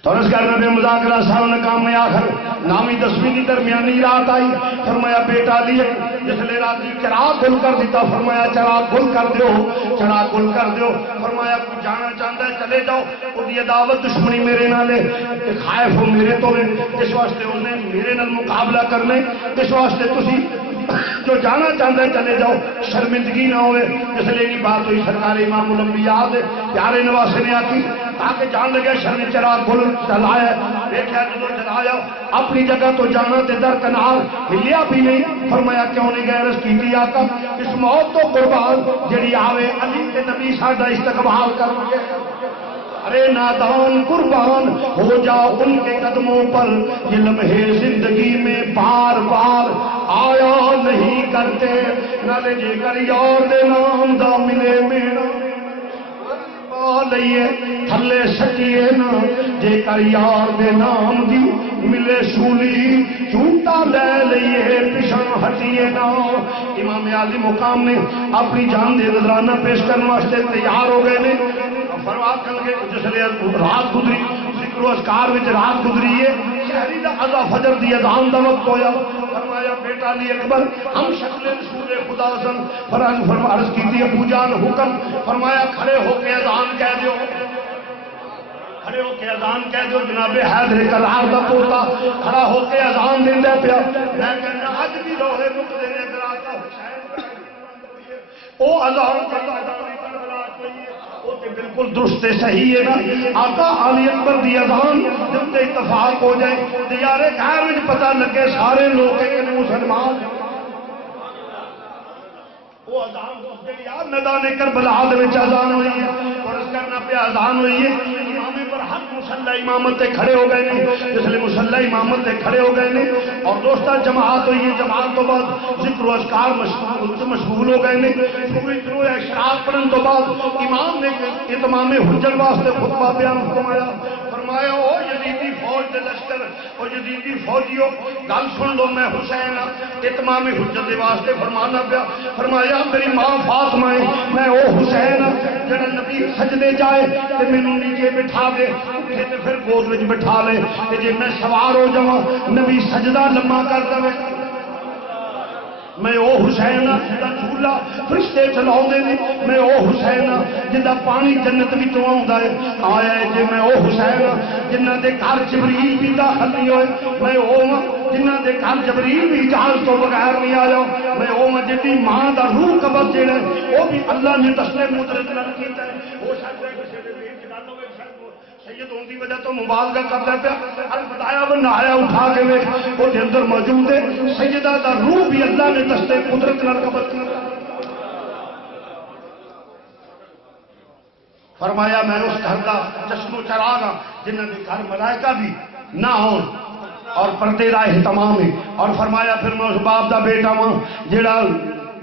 تو اس گھر میں مذاکرہ سال ناکام میں آخر نامی 10ویں کی درمیانی رات آئی فرمایا بیٹا لیے جس نے رات کی چراغ گل کر دیتا فرمایا چراغ گل کر دیو چراغ گل کر دیو فرمایا کوئی جانا چاہتا ہے چلے جاؤ وہ دعوت دشمنی میرے نال ہے خائف ہو میرے تو اس واسطے انہیں میرے نال مقابلہ کرنے اس واسطے تسی جو جانا چاہتا ہے چلے جاؤ شرمندگی نہ ہوئے اس لیے نہیں بات ہوئی سرکار امام الانبیاء دے پیارے نواسے نے آتی تاکہ جان لگے شرم چراغ گل چلایا دیکھا جدو چلایا اپنی جگہ تو جانا تے در کنار ہلیا بھی نہیں فرمایا کیوں نہیں گئے رس کی آقا اس موت تو قربان جڑی آوے علی تے نبی ساڈا استقبال کر کے ارے نادان قربان ہو جا ان کے قدموں پر یہ لمحے زندگی میں بار بار آیا نہیں کرتے نہ لے جے کر یار دے نام دا ملے میرا لئیے تھلے سٹیے نا جے کر یار دے نام دی ملے شولی جھوٹا لے لئیے پیشان ہٹیے نا امام عالی مقام نے اپنی جان دے نذرانہ پیش کرنے واسطے تیار ہو گئے نے فرمات کر کے جس نے رات گزری ذکر و اذکار وچ رات گزری ہے شہری دا اذا فجر دی اذان دا وقت ہویا فرمایا بیٹا علی اکبر ہم شکل رسول خدا سن عرض کی تھی ابو جان حکم فرمایا کھڑے ہو کے اذان کہہ دیو کھڑے ہو کے اذان کہہ دیو جناب حیدر کرار دا پوتا کھڑا ہو کے اذان دیندا پیا میں کہنا اج بھی روحے نقطے نے کراتا حسین او اذان کرتا بالکل درست صحیح ہے نا آقا علی اکبر دی اذان جب اتفاق ہو جائے دیارے گھر میں پتہ لگے سارے لوگ کہ مسلمان وہ اذان یار میدان کربلا دے اذان ہوئی ہے اور اس کرنا پہ اذان ہوئی ہے امام پر حق مصلی امامت تے کھڑے ہو گئے نے جس لئے مصلی امامت تے کھڑے ہو گئے نے اور دوستہ جماعت ہوئی ہے جماعت تو بعد ذکر و اذکار مشغول ہو گئے نے پوری طرح اشراق پڑھن تو بعد امام نے اتمام حجت واسطے خطبہ بیان فرمایا فرمایا او یزیدی فوج دے لشکر او یزیدی فوجیو گل سن لو میں حسین اتمام حجت دے واسطے فرمانا پیا فرمایا میری ماں فاطمہ میں او حسین جڑا نبی سجدے جائے تے مینوں نیچے بٹھا دے تے پھر گود وچ بٹھا لے تے جے میں سوار ہو جاواں نبی سجدہ لمبا کر دے میں او حسین جدا جھولا فرشتے چلاؤندے نے میں او حسین جدا پانی جنت وچوں آوندا ہے آیا ہے جے میں او حسین جنہاں دے گھر جبریل بھی داخل نہیں ہوئے میں او جنہاں دے گھر جبریل بھی اجازت تو بغیر نہیں آیا میں او جدی ماں دا روح قبض جڑا او بھی اللہ نے تسلیم قدرت نال کیتا ہے ہو سکتا ہے کسی دے پیٹ گل ہوے سید ہون دی وجہ تو مبالغہ کردا پیا ال بتایا بنایا اٹھا کے ویکھ او دے اندر موجود ہے سیدہ دا روح بھی اللہ نے تسلیم قدرت نال قبض کیتا فرمایا میں اس گھر کا چشم و چراغ جنہاں دے گھر ملائکہ بھی نہ ہون اور پردے دا اہتمام ہے اور فرمایا پھر میں اس باپ دا بیٹا ہاں جڑا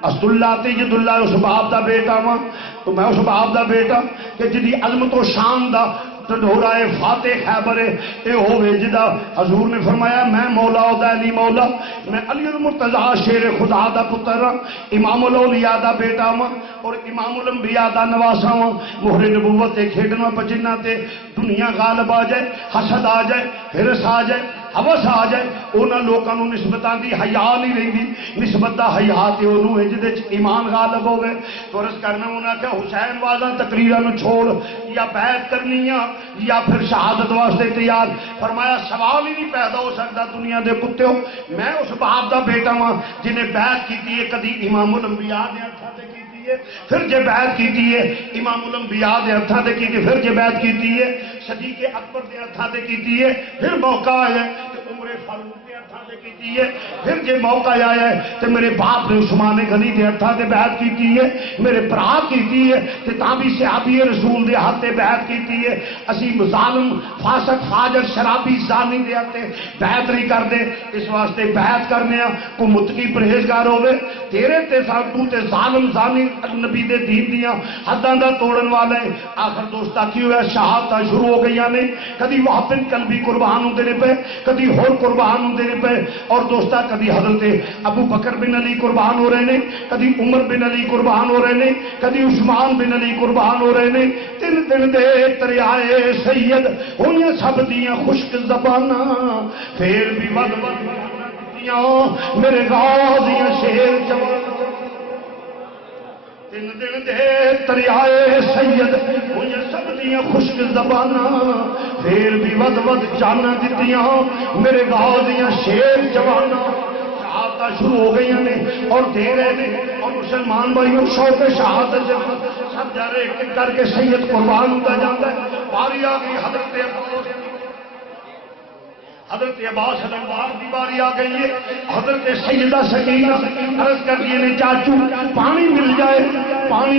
اسد اللہ تیجد اللہ اس باپ دا بیٹا ہاں تو میں اس باپ دا بیٹا کہ جدی عظمت و شان دا ڈھورائے فاتح خیبر اے ہوئے جدا حضور نے فرمایا میں مولا دا علی مولا میں علی المرتضی شیر خدا دا پتر امام الاولیاء دا بیٹا ہاں اور امام الانبیاء دا نواسا ہاں مہر نبوت تے کھیڈنا پجنا تے دنیا غالب آ جائے حسد آ جائے ہرس آ جائے حوث آ جائے انہاں لوکاں نوں نسبتاں دی حیا نہیں رہندی نسبت دا حیا تے اونوں ہے جدے وچ ایمان غالب ہوے تو عرض کرنا انہاں کہ حسین والا تقریراں نوں چھوڑ یا بیعت کرنی یا پھر شہادت واسطے تیار فرمایا سوال ہی نہیں پیدا ہو سکتا دنیا دے کتےو میں اس باپ دا بیٹا ہاں جنہیں بیعت کیتی ہے کدی امام الانبیاء دے ہتھاں تے کیتی ہے پھر جے بیعت کیتی ہے امام الانبیاء دے ہتھاں تے کیتی پھر جے بیعت کیتی ہے صدیق اکبر دے ہتھاں تے کیتی ہے پھر موقع آیا کہ عمر فاروق دے ہتھاں تے کیتی ہے پھر جے موقع آیا ہے تے میرے باپ نے عثمان غنی دے ہتھاں تے بیعت کیتی ہے میرے بھرا کیتی ہے تے تاں بھی صحابی رسول دے ہاتھ تے بیعت کیتی ہے اسی ظالم فاسق فاجر شرابی زانی دے ہاتھ بیعت نہیں کردے اس واسطے بیعت کرنے کو متقی پرہیزگار ہوے تیرے تے تو تے ظالم زانی نبی دے دین دیاں حداں دا توڑن والا ہے آخر دوستا کی ہوا شہادتاں شروع ہو گئی نے کدی وہاں بن قلبی قربان ہوندے نے پے کدی ہور قربان ہوندے نے پے اور دوستا کدی حضرت ابو بکر بن علی قربان ہو رہے نے کدی عمر بن علی قربان ہو رہے نے کدی عثمان بن علی قربان ہو رہے نے تین دن دے دریائے سید ہوئیں سب دیاں خشک زباناں پھر بھی ود ود دیاں میرے غازیاں شیر جوان تین دن دے دریائے سید ہوئیں سب دیاں خشک زباناں پھر بھی ود ود جانا دیتیاں میرے غازیاں شیر جواناں شہادتاں شروع ہو گئی ہیں اور دے رہے ہیں اور مسلمان بھائیوں شوق شہادت جب سب جا رہے ایک کر کے سید قربان ہوتا جاتا ہے باری آ گئی حضرت عباس الانوار دی باری آ گئی ہے حضرت سیدہ سکینہ عرض کر دیے نے چاچو پانی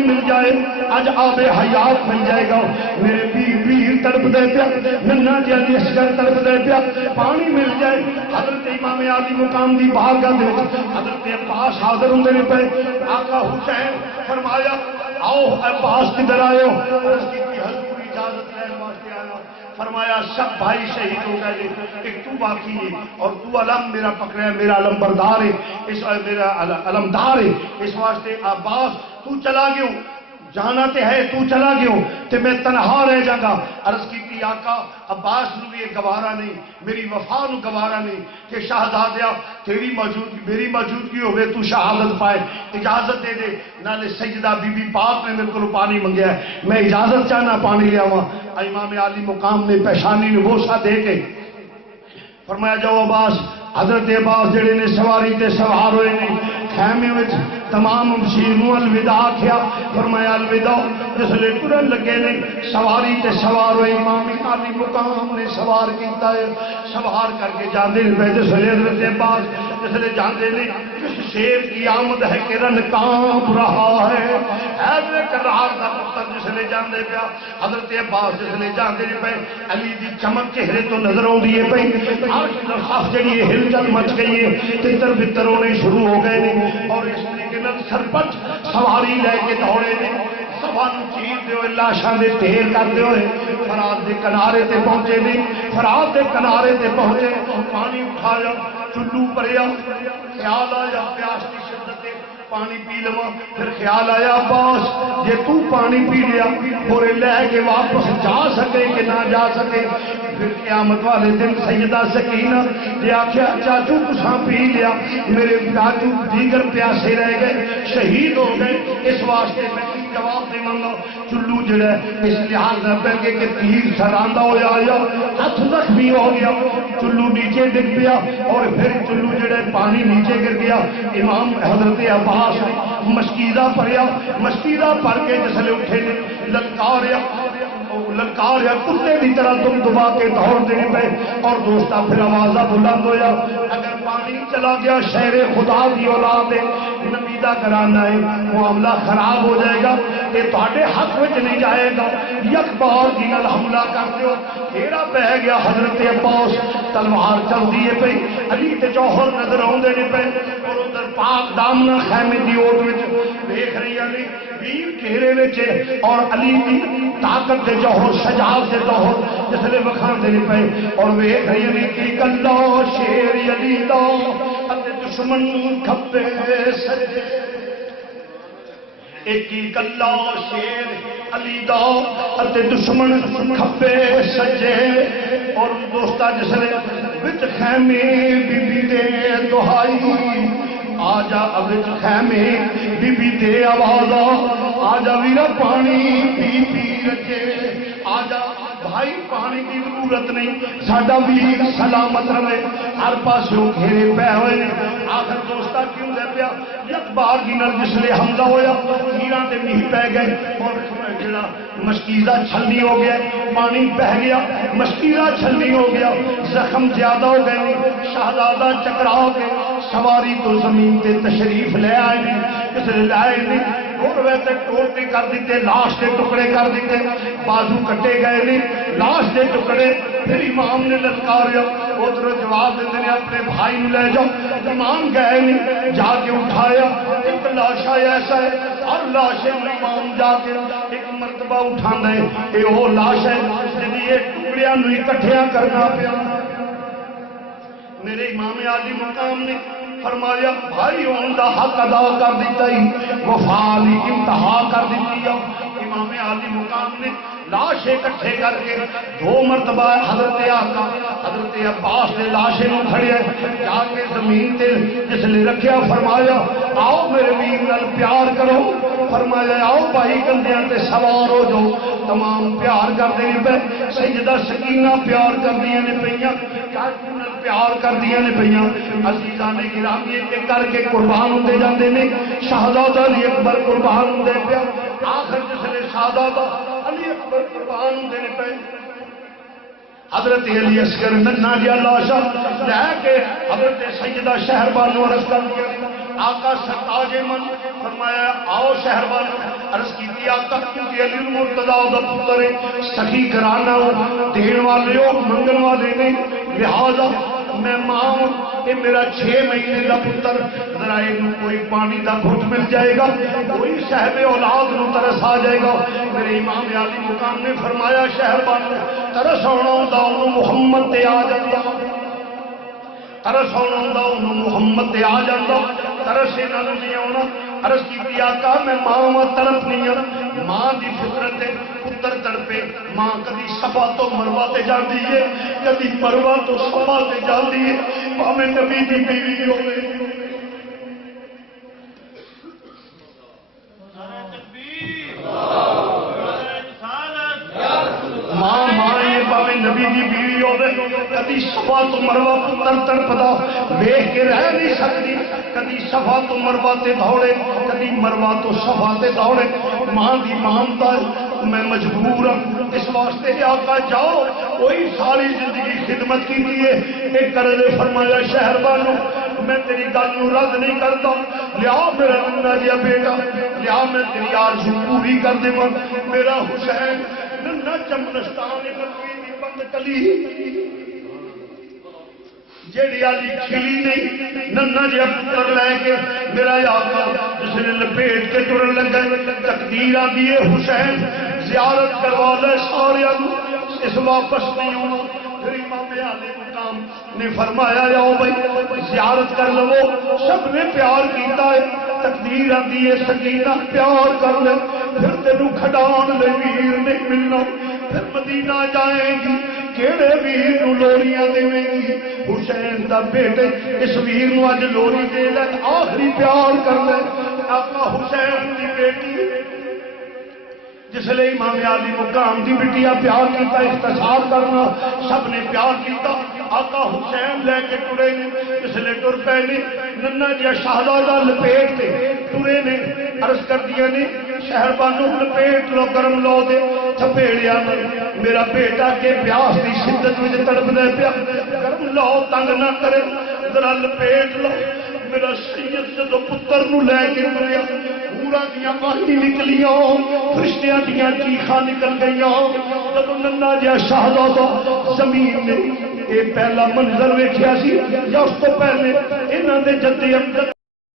مل جائے آج آب حیات مل جائے گا میرے پیر تڑپ دے پیا ننہ جی علی اصغر تڑپ دے پیا پانی مل جائے حضرت امام عالی مقام دی بارگاہ دے حضرت عباس حاضر ہوندے نے پے آقا حسین فرمایا آؤ عباس کدھر آئے ہو اجازت لینے واسطے آیا. فرمایا سب بھائی شہید ہو گئے ایک تو باقی ہے اور تو علم میرا پکڑا ہے, میرا علم بردار ہے, میرا علمدار ہے. اس واسطے عباس تو چلا گیوں جانا تے ہے, تو چلا گیوں تے میں تنہا رہ جاگا. عرض کی آقا عباس نو بھی یہ گوارا نہیں, میری وفا نو گوارا نہیں کہ شہزادیا تیری موجودگی میری موجودگی ہوئے تو شہادت پائے, اجازت دے دے. نالے سیدہ بی بی پاک نے میرے کو پانی منگیا ہے, میں اجازت چاہنا پانی لیا ہوا. امام عالی مقام نے پیشانی نے بوسا دے کے فرمایا جاؤ عباس. حضرت عباس جڑے نے سواری تے سوار ہوئے نے خیمے وچ تمام مشیر نو الوداع کیا. فرمایا الوداع جس لے ٹرن لگے نے سواری تے سوار ہوئے. امام عالی مقام نے سوار کیتا ہے, سوار کر کے جاندے نے پہ جس لے حضرت عباس جس لے جاندے نے اس شیر کی آمد ہے کہ رن کانپ رہا ہے. حضرت کرار دا پتر جس لے جاندے پیا حضرت عباس جس لے جاندے نے پہ علی دی چمک چہرے تو نظر آندی ہے پئی. عرش درخواست جڑی ہے ہلچل مچ گئی ہے, تتر بتر ہونے شروع ہو گئے نے اور اس طریقے سرپٹ سواری لے کے دوڑے نے سوان چیرتے ہوئے لاشاں دے ڈھیر کرتے ہوئے فرات دے کنارے تے پہنچے نے. فرات دے کنارے تے پہنچے, پانی اٹھایا, چلو پریا, خیال آیا پیاس کی شدت پانی پی لوا. پھر خیال آیا عباس جے تو پانی پی لیا پورے لے کے واپس جا سکے کہ نہ جا سکے. پھر قیامت والے دن سیدہ سکینہ جے آخیا چاچو تساں پی لیا میرے چاچو دیگر پیاسے رہ گئے شہید ہو گئے. اس واسطے میں جواب دے منگا چلو جڑا اس لحاظ نہ پہ کہ تیر سراندہ ہو آیا ہاتھ زخمی ہو گیا, چلو نیچے ڈگ پیا اور پھر چلو جڑا پانی نیچے گر گیا. امام حضرت عباس نے مشکیزہ پڑیا, مشکیزہ پڑھ کے جس لے اٹھے نے للکاریا کتے کی طرح تم دبا کے دوڑ دینے پہ اور دوستا پھر آوازہ بلند ہویا. اگر پانی چلا گیا شہر خدا دی اولاد ہے نبیدہ کرانا ہے معاملہ خراب ہو جائے گا, یہ تھوڑے حق وچ نہیں جائے گا. یک بار کی نال حملہ کرتے ہو گھیرا پہ گیا. حضرت عباس تلوار چل دیے پہ علی تے جوہر نظر آؤندے نے پہ اور ادھر پاک دامنا خیمے دی اوٹ وچ دیکھ رہی علی ویر گھیرے وچ اور علی دی طاقت دے جوہر شجاعت دے جوہر جس لے وکھان دے پے اور ویکھ رہی علی کی کلا شیر علی دا اتے دشمن کھپے سجے. ایک ہی کلا شیر علی دا اتے دشمن کھپے سجے. اور دوستا جس لے وچ خیمے بی بی دے دہائی آجا ابرج خیمے بی بی دے آوازا آجا ویرا پانی پی پی رکھے. آجا بھائی پانی کی ضرورت نہیں ساڈا ویر سلامت رہے. ہر پاسوں گھیرے پہ ہوئے. آخر دوستا کیوں دے پیا یک بار کی نر جس لے حملہ ہویا ہیران تے نہیں پہ گئے اور جڑا مشکیزہ چھلنی ہو گیا, پانی بہ گیا, مشکیزہ چھلنی ہو گیا, زخم زیادہ ہو گئے. شہزادہ چکرا کے سواری تو زمین تے تشریف لے آئے, اس لے لائے نہیں گھوڑے تے ٹوٹے کر دیتے, لاش کے ٹکڑے کر دیتے, بازو کٹے گئے نہیں لاش کے ٹکڑے. پھر امام نے للکاریا ادھر جواب دیتے ہیں اپنے بھائی نو لے جاؤ. امام گئے نہیں, جا کے اٹھایا ایک لاش ایسا ہے ہر لاش امام جا کے ایک مرتبہ اٹھا دے یہ وہ لاش ہے جی یہ ٹکڑیاں نو اکٹھیاں کرنا پیا. میرے امام عالی مقام نے فرمایا بھائی ان کا حق ادا کر دیتا ہی وفا دی انتہا کر دیتی. امام عالی مقام نے لاش اکٹھے کر کے دو مرتبہ حضرت آقا حضرت عباس نے لاشیں نو کھڑے جا کے زمین تے جس نے رکھیا فرمایا آؤ میرے ویر نال پیار کرو. فرمایا آؤ بھائی کندیاں تے سوار ہو جاؤ. تمام پیار کرتے ہیں پہ سیدہ سکینہ پیار کر دیا نے پہیاں چاچو نال پیار کر دیا نے پہیاں. عزیزاں نے گرامی کے کر کے قربان ہوتے جاتے ہیں. شہزادہ علی اکبر قربان ہوتے پیا. آخر جس نے شہزادہ علی اکبر قربان ہوتے پہ حضرت علی اصغر ننا جی لاشا لے کے حضرت سیدہ شہر بانو عرض کر دیا. آقا سرتاج من فرمایا آؤ شہر بانو. عرض کی آقا کیونکہ علی المرتضیٰ دا پتر سخی گھرانا ہو دین والے ہو منگن والے نہیں لہذا میں ماں یہ میرا 6 مہینے کا پتر ذرا کوئی پانی کا گھٹ مل جائے گا کوئی صاحب اولاد نو ترس آ جائے گا. میرے امام عالی مقام نے فرمایا شہر بانو ترس آنا ہوتا انہوں محمد تے آ جاتا ترس آنا ہوتا انہوں محمد تے آ جاتا ترس انہوں نہیں آنا. عرض کی آقا میں ماں تڑپ نہیں ہوں ماں دی فطرت ہے پتر تڑپے ماں کدی صفا تو مروا تے جاندی ہے کدی مروا تو صفا تے جاندی ہے بھاویں نبی دی بیوی ہوے. ماں ماں پاوے نبی دی بیوی ہوے کدی صفا تو مروا پتر تڑپدا ویکھ کے رہ نہیں سکتی کدی صفا تو مروا تے دوڑے کدی مروا تو صفا تے دوڑے. ماں دی مانتا میں مجبور ہوں اس واسطے آقا جاؤ کوئی ساری زندگی خدمت کی ہے ایک کرے فرمایا شہر بانو میں تیری گل نو رد نہیں کرتا لیا میرا ننا جیا بیٹا لیا میں تیری آرزو پوری کر دوں. میرا حسین ننا چمنستان بند کلی جیڑی آلی کھلی نہیں ننا جیا پتر لے کے میرا آقا جس نے لپیٹ کے ٹرن لگا تقدیر آدھی ہے حسین زیارت کروا لے سارے اس واپس نہیں ہونا. پھر امام عالی مقام نے فرمایا جاؤ بھائی زیارت کر لو سب نے پیار کیتا ہے تقدیر آدھی ہے سکینہ پیار کر لے پھر تینوں کھڈان لے ویر نہیں ملنا پھر مدینہ جائیں گی کیڑے ویر نو لوریاں دیں گی حسین دا بیٹے اس ویر نو اج لوری دے لے آخری پیار کر لے. آقا حسین دی بیٹی جس لئے امام عالی مقام دی بٹیا پیار کیتا اختصار کرنا سب نے پیار کیتا. آقا حسین لے کے ٹرے نے جس لئے ٹر پے نے ننا جیا شہزادہ لپیٹ تے ٹرے نے عرض کر دیا نے شہر بانو لپیٹ لو گرم لو دے چپیڑیا میرا بیٹا کے پیاس دی شدت میں تڑپ دے پیا گرم لو تنگ نہ کرے ذرا لپیٹ لو. میرا سید جدو پتر نو لے کے مریا پورا دیا ماہی نکلیاں فرشتیاں دیا چیخاں نکل گئیاں جدو ننا جیا شہزادہ زمین نے یہ پہلا منظر ویکھیا سی یا اس تو پہلے انہاں دے جدے